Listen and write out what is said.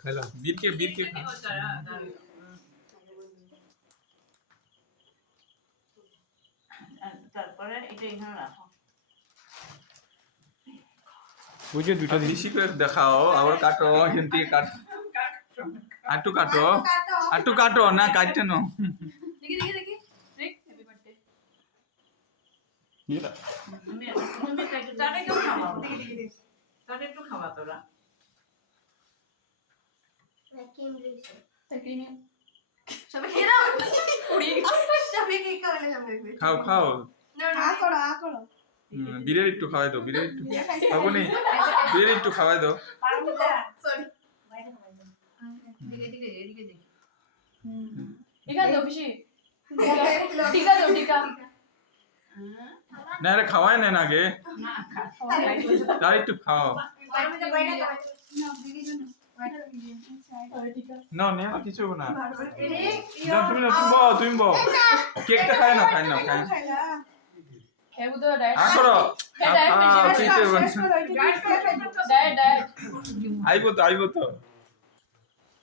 খাইলা বীরকে তারপরে এটা এখানে রাখো। বুঝে দুটো বেশি করে দেখাও আবার কাটো হিন্দি কাটো আটু কাটো না কাটতে না দেখি দেখ হ্যাপি বার্থডে তুমি একটু তারে কেউ খাওয়াও তারে একটু খাওয়া তোরা তাকিনি সবাই খেয়ে দাও পুরি সবাই কি খাওয়ালে সামনে খাও আ করো বীরের একটু খাওয়াই দাও বীরের একটু বাবু নেই বীরের একটু খাওয়াই দাও সরি এদিকে দে টিকা দাও পিসি টিকা দাও টিকা না রে খাওয়াই নেন আগে না তার একটু খাও না নে আর কিছু না তুমি বল কেকটা খাই না খেবু তো ডায়েট আ করো ডায়েট ডায়েট আইবো তো